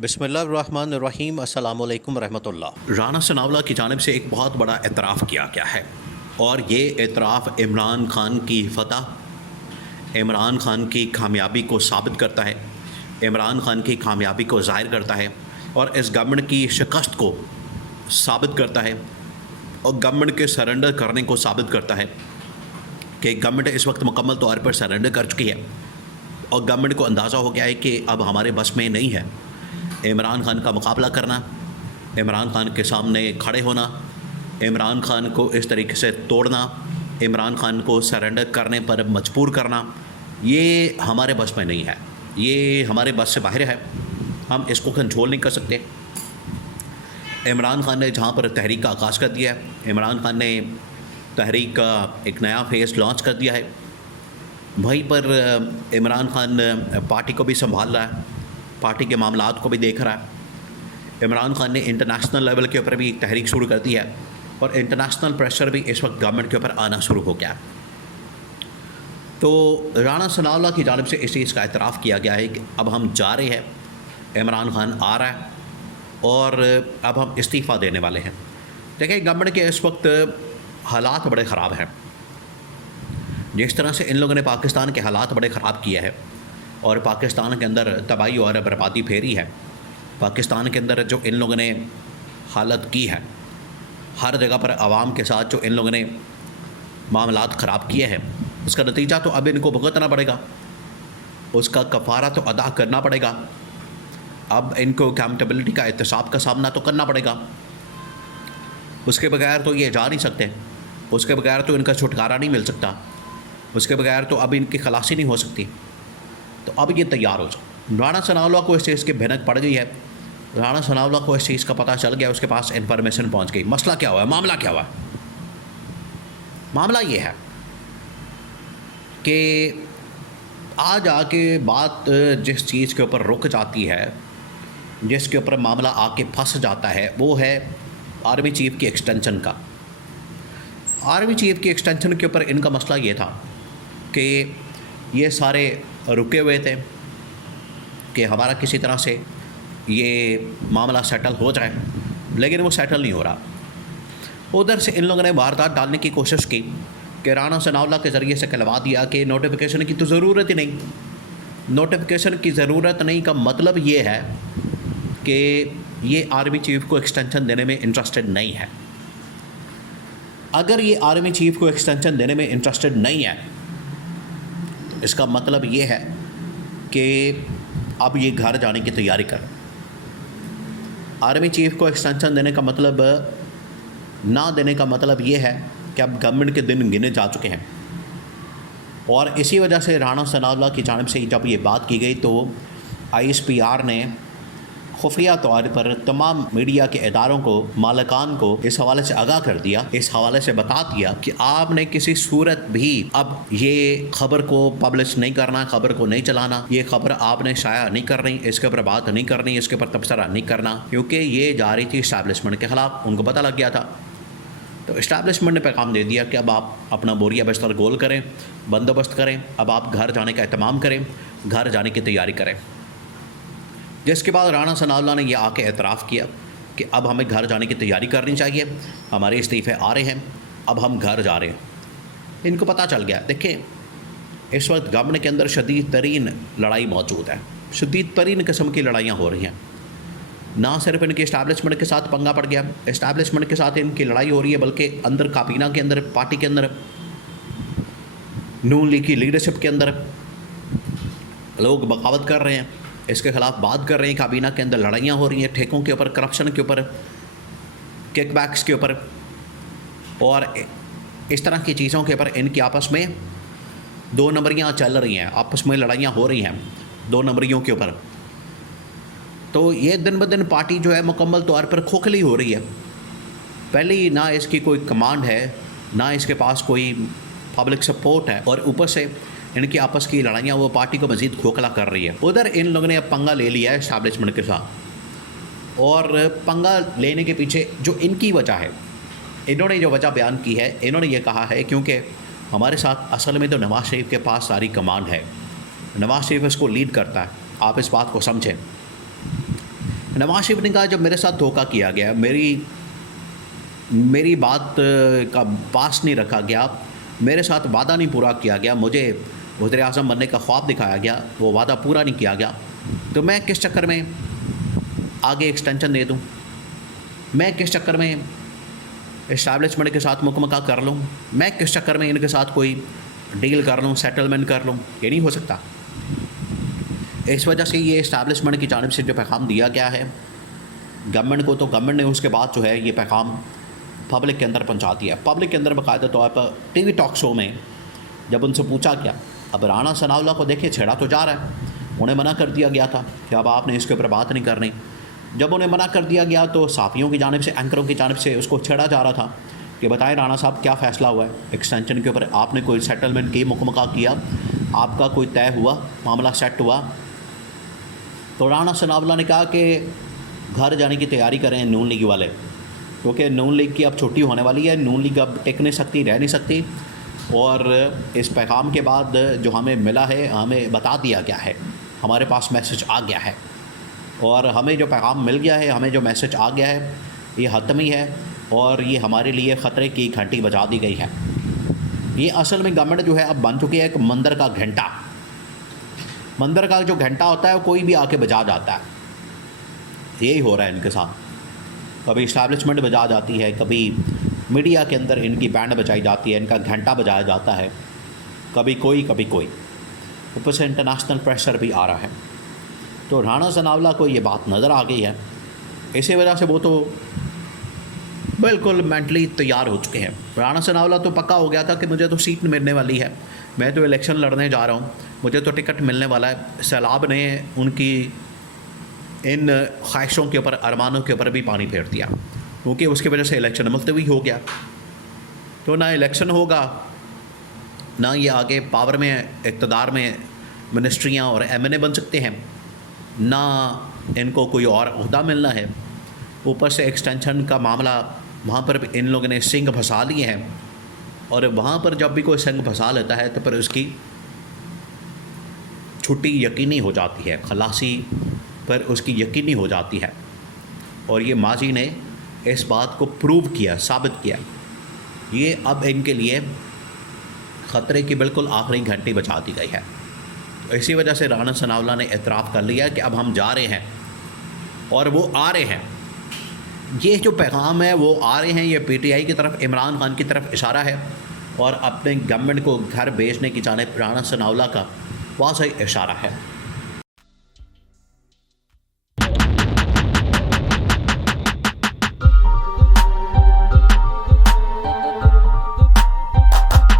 बिस्मिल्लाहिर्रहमानिर्रहीम अस्सलामु अलैकुम रहमतुल्लाह। राना सनावला की जानिब से एक बहुत बड़ा एतराफ़ किया गया है और ये एतराफ़ इमरान खान की फ़तह, इमरान खान की कामयाबी को साबित करता है, इमरान खान की कामयाबी को ज़ाहिर करता है और इस गवर्नमेंट की शिकस्त को साबित करता है और गवर्नमेंट के सरेंडर करने को साबित करता है कि गवर्नमेंट इस वक्त मुकम्मल तौर पर सरेंडर कर चुकी है और गवर्नमेंट को अंदाज़ा हो गया है कि अब हमारे बस में नहीं है इमरान खान का मुकाबला करना, इमरान खान के सामने खड़े होना, इमरान खान को इस तरीके से तोड़ना, इमरान खान को सरेंडर करने पर मजबूर करना, ये हमारे बस में नहीं है, ये हमारे बस से बाहर है, हम इसको कंट्रोल नहीं कर सकते। इमरान खान ने जहाँ पर तहरीक का आगाज़ कर दिया है, इमरान खान ने तहरीक का एक नया फेज़ लॉन्च कर दिया है, वहीं पर इमरान खान पार्टी को भी संभाल रहा है, पार्टी के मामलात को भी देख रहा है। इमरान खान ने इंटरनेशनल लेवल के ऊपर भी तहरीक शुरू कर दी है और इंटरनेशनल प्रेशर भी इस वक्त गवर्नमेंट के ऊपर आना शुरू हो गया। तो राना सनावला की जानिब से इस चीज़ का एतराफ़ किया गया है कि अब हम जा रहे हैं, इमरान खान आ रहा है और अब हम इस्तीफ़ा देने वाले हैं। देखिए, गवर्नमेंट के इस वक्त हालात बड़े ख़राब हैं। जिस तरह से इन लोगों ने पाकिस्तान के हालात बड़े ख़राब किए हैं और पाकिस्तान के अंदर तबाही और बर्बादी फेरी है, पाकिस्तान के अंदर जो इन लोगों ने हालत की है, हर जगह पर आवाम के साथ जो इन लोगों ने मामलात ख़राब किए हैं, उसका नतीजा तो अब इनको भुगतना पड़ेगा, उसका कफ़ारा तो अदा करना पड़ेगा। अब इनको अकाउंटेबिलिटी का एहतसाब का सामना तो करना पड़ेगा। उसके बगैर तो ये जा नहीं सकते, उसके बगैर तो इनका छुटकारा नहीं मिल सकता, उसके बगैर तो अब इनकी खलासी नहीं हो सकती। तो अब ये तैयार हो जाओ। राना सनावला को इस चीज़ की भनक पड़ गई है, राना सनावला को इस चीज़ का पता चल गया, उसके पास इन्फॉर्मेशन पहुंच गई। मसला क्या हुआ है, मामला क्या हुआ है? मामला ये है कि आज आके बात जिस चीज़ के ऊपर रुक जाती है, जिसके ऊपर मामला आके फंस जाता है, वो है आर्मी चीफ की एक्सटेंशन का। आर्मी चीफ की एक्सटेंशन के ऊपर इनका मसला ये था कि ये सारे रुके हुए थे कि हमारा किसी तरह से ये मामला सेटल हो जाए, लेकिन वो सेटल नहीं हो रहा। उधर से इन लोगों ने वारदात डालने की कोशिश की कि राना सनावला के ज़रिए से कहलवा दिया कि नोटिफिकेशन की तो ज़रूरत ही नहीं। नोटिफिकेशन की ज़रूरत नहीं का मतलब ये है कि ये आर्मी चीफ को एक्सटेंशन देने में इंटरेस्टेड नहीं है। अगर ये आर्मी चीफ को एक्सटेंशन देने में इंटरेस्टेड नहीं है, इसका मतलब ये है कि अब ये घर जाने की तैयारी कर। आर्मी चीफ को एक्सटेंशन देने का मतलब, ना देने का मतलब ये है कि अब गवर्नमेंट के दिन गिने जा चुके हैं। और इसी वजह से राना सनावला की जानिब से जब ये बात की गई तो ISPR ने खुफिया तौर पर तमाम मीडिया के इदारों को, मालिकान को इस हवाले से आगाह कर दिया, इस हवाले से बता दिया कि आपने किसी सूरत भी अब ये ख़बर को पब्लिश नहीं करना, ख़बर को नहीं चलाना, ये ख़बर आपने शाया नहीं करनी, इसके ऊपर बात नहीं करनी, इसके ऊपर तबसरा नहीं करना, क्योंकि ये जा रही थी इस्टेब्लिशमेंट के ख़िलाफ़। उनको पता लग गया था, तो इस्टेब्लिशमेंट ने पैगाम दे दिया कि अब आप अपना बोरिया बिस्तर गोल करें, बंदोबस्त करें, अब आप घर जाने का एहतमाम करें, घर जाने की तैयारी करें। जिसके बाद राना सनावला ने यह आके एतराफ़ किया कि अब हमें घर जाने की तैयारी करनी चाहिए, हमारे इस्तीफ़े आ रहे हैं, अब हम घर जा रहे हैं। इनको पता चल गया। देखें, इस वक्त गवर्नमेंट के अंदर शदीद तरीन लड़ाई मौजूद है, शदीद तरीन किस्म की लड़ाइयाँ हो रही हैं। ना सिर्फ इनके इस्टेब्लिशमेंट के साथ पंगा पड़ गया, इस्टेब्लिशमेंट के साथ इनकी लड़ाई हो रही है, बल्कि अंदर काबीना के अंदर, पार्टी के अंदर, नून लीग की लीडरशिप के अंदर लोग बगावत कर रहे हैं, इसके ख़िलाफ़ बात कर रहे हैं। काबीना के अंदर लड़ाइयाँ हो रही हैं, ठेकों के ऊपर, करप्शन के ऊपर, किकबैक्स के ऊपर और इस तरह की चीज़ों के ऊपर इनकी आपस में दो नंबरियाँ चल रही हैं, आपस में लड़ाइयाँ हो रही हैं दो नंबरियों के ऊपर। तो ये दिन ब दिन पार्टी जो है मुकम्मल तौर पर खोखली हो रही है। पहले ही ना इसकी कोई कमांड है, ना इसके पास कोई पब्लिक सपोर्ट है, और ऊपर से इनकी आपस की लड़ाइयाँ वो पार्टी को मज़ीद खोखला कर रही है। उधर इन लोगों ने अब पंगा ले लिया है इस्टेब्लिशमेंट के साथ, और पंगा लेने के पीछे जो इनकी वजह है, इन्होंने जो वजह बयान की है, इन्होंने ये कहा है क्योंकि हमारे साथ असल में तो नवाज़ शरीफ के पास सारी कमांड है, नवाज़ शरीफ इसको लीड करता है। आप इस बात को समझें। नवाज शरीफ ने कहा जब मेरे साथ धोखा किया गया, मेरी बात का पास नहीं रखा गया, मेरे साथ वादा नहीं पूरा किया गया, मुझे वज़ीर आज़म बनने का ख्वाब दिखाया गया, वो वादा पूरा नहीं किया गया, तो मैं किस चक्कर में आगे एक्सटेंशन दे दूँ, मैं किस चक्कर में इस्टेब्लिशमेंट के साथ मुकमका कर लूँ, मैं किस चक्कर में इनके साथ कोई डील कर लूँ, सेटलमेंट कर लूँ, ये नहीं हो सकता। इस वजह से ये इस्टेब्लिशमेंट की जानिब से जो पैगाम दिया गया है गवर्नमेंट को, तो गवर्नमेंट ने उसके बाद जो है ये पैगाम पब्लिक के अंदर पहुंचा दिया। पब्लिक के अंदर बाकायदा तौर पर टीवी टॉक शो में जब उनसे पूछा गया, अब राणा सनाउल्लाह को देखिए छेड़ा तो जा रहा है, उन्हें मना कर दिया गया था कि अब आपने इसके ऊपर बात नहीं करनी। जब उन्हें मना कर दिया गया तो साफियों की जानिब से, एंकरों की जानिब से उसको छेड़ा जा रहा था कि बताएं राणा साहब क्या फ़ैसला हुआ है एक्सटेंशन के ऊपर, आपने कोई सेटलमेंट की, मुकमका किया, आपका कोई तय हुआ, मामला सेट हुआ। तो राणा सनाउल्लाह ने कहा कि घर जाने की तैयारी करें नून लीग वाले, क्योंकि नून लीग की अब छुट्टी होने वाली है, नून लीग अब टिक नहीं सकती, रह नहीं सकती। और इस पैगाम के बाद जो हमें मिला है, हमें बता दिया गया है, हमारे पास मैसेज आ गया है, और हमें जो पैगाम मिल गया है, हमें जो मैसेज आ गया है, ये हतमी है और ये हमारे लिए ख़तरे की घंटी बजा दी गई है। ये असल में गवर्नमेंट जो है अब बन चुकी है एक मंदिर का घंटा। मंदिर का जो घंटा होता है वो कोई भी आके बजा जाता है, यही हो रहा है इनके साथ। कभी इस्टेब्लिशमेंट बजा जाती है, कभी मीडिया के अंदर इनकी बैंड बजाई जाती है, इनका घंटा बजाया जाता है, कभी कोई ऊपर से इंटरनेशनल प्रेशर भी आ रहा है। तो राणा सनाउल्लाह को ये बात नज़र आ गई है, इसी वजह से वो तो बिल्कुल मेंटली तैयार हो चुके हैं। राणा सनाउल्लाह तो पक्का हो गया था कि मुझे तो सीट मिलने वाली है, मैं तो इलेक्शन लड़ने जा रहा हूँ, मुझे तो टिकट मिलने वाला है। सैलाब ने उनकी इन ख्वाहिशों के ऊपर, अरमानों के ऊपर भी पानी फेर दिया, क्योंकि उसकी वजह से इलेक्शन मुलतवी हो गया। तो ना इलेक्शन होगा, ना ये आगे पावर में, इक़्तिदार में मिनिस्ट्रियाँ और MNA बन सकते हैं, ना इनको कोई और ओहदा मिलना है। ऊपर से एक्सटेंशन का मामला, वहाँ पर इन लोगों ने सिंग फंसा लिए हैं, और वहाँ पर जब भी कोई सिंग फंसा लेता है तो फिर उसकी छुट्टी यकीनी हो जाती है, खलासी पर उसकी यकीनी हो जाती है। और ये माजी ने इस बात को प्रूव किया, साबित किया। ये अब इनके लिए ख़तरे की बिल्कुल आखिरी घंटी बचा दी गई है। तो इसी वजह से राणा सनाउल्लाह ने एतराफ़ कर लिया कि अब हम जा रहे हैं और वो आ रहे हैं। ये जो पैगाम है वो आ रहे हैं, ये PTI की तरफ, इमरान खान की तरफ इशारा है, और अपने गवर्नमेंट को घर भेजने की जानिब राणा सनाउल्लाह का वाज़ेह इशारा है।